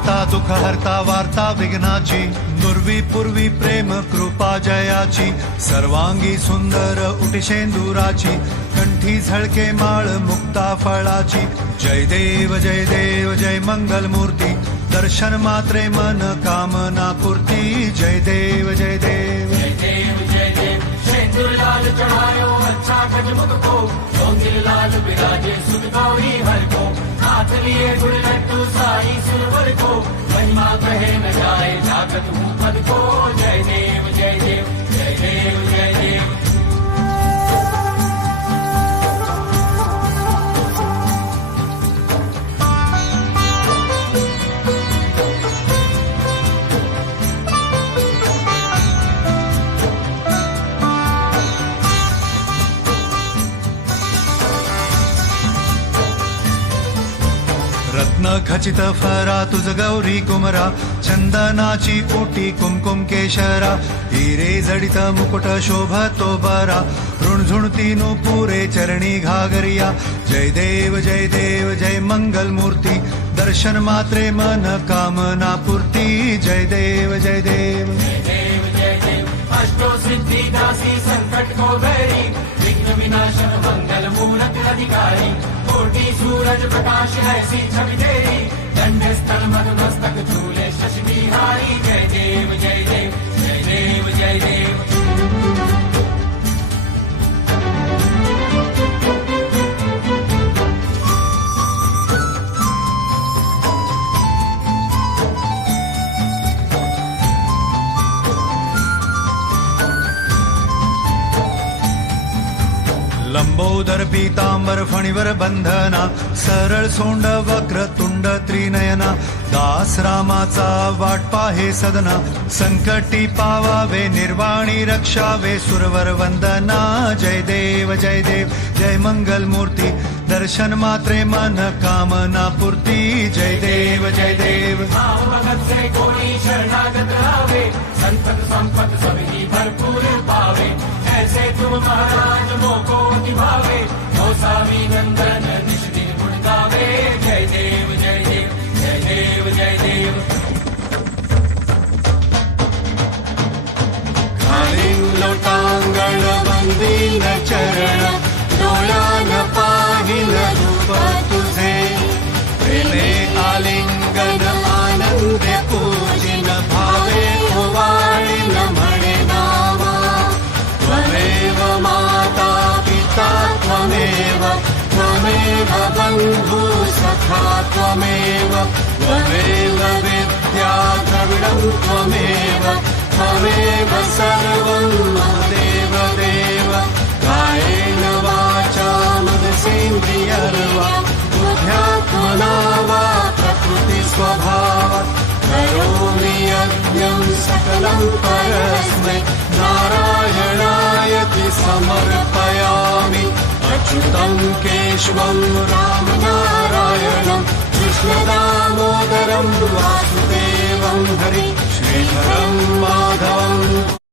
करता दुःख हरता वार्ता विघ्नाची नुर्वी पूर्वी प्रेम कृपा जयाची सर्वांगी सुंदर उटिशेंदुराची कंठी झळके माळ मुक्ता फळाची जय देव जय मंगल मूर्ती दर्शन मात्रे मन कामना पूर्ती जय देव जय देव शेंदूर लाल चढ़ायो अच्छा गजमुख को सोंगिल लाल बिराजे सुख गौरी हर को हाथ लिए गुड़ लड्डू साई सुरवर को महिमा कहे न जाए जागत हूँ पद को जय देव जय देव जय देव जय देव। रत्न खचित फरा तुझ गौरी कुमरा चंदनाची ओटी कुमकुम केशरा हिरे जडित मुकुट शोभतो बरा ऋणझुणती पुरे चरणी घागरिया जय देव जय मंगल मूर्ती दर्शन मात्रे मन कामना पूर्ती जय देव जय देव जय देव अष्टो सिद्धि दासी संकट को बैरी विघ्न विनाशक मंगल मूरत अधिकारी कोटि सूरज प्रकाश ऐसी छवि तेरी दंड स्थल मस्तक झूले शशि बिहारी जय देव जय देव जय देव जय देव। लंबोदर पीतांबर फणीवर बंधना सरळ सोंड वक्र तुंड त्रिनयना दास रामाचा वाट पाहे सदना संकटी पावावे निर्वाणी रक्षावे सुरवर वंदना जय देव जय मंगल मूर्ती दर्शन मात्रे मन कामना पूर्ती जय देव जय देव। भगत से कोई शरणागत आवे संपत संपत सभी भरपूर पावे ऐसे तुम महाराज मोको निभावे मौसावी नंदन निश दिन गुण गावे जय देव जय देव जय देव जय देव। घालीन लोटांगण वंदीन चरण डोळ्यान पाहिल रूप तुझे प्रेमे आलिंगन आनंदे पूजिन भावे ओवाळीन म्हणे नामा त्वमेव माता पिता त्वमेव त्वमेव बन्धु सखा त्वमेव त्वमेव विद्या द्रविडं त्वमेव त्वमेव सर्वं देव देव कायेन वाचा मनसेन्द्रियर्वा बुद्ध्यात्मना वा प्रकृति स्वभाव करोमि यज्ञं सकलं परस्मै नारायणायति समर्पयामि अच्युतं केशवं रामनारायणं कृष्णदामोदरं वासुदेवं हरि श्रीधरं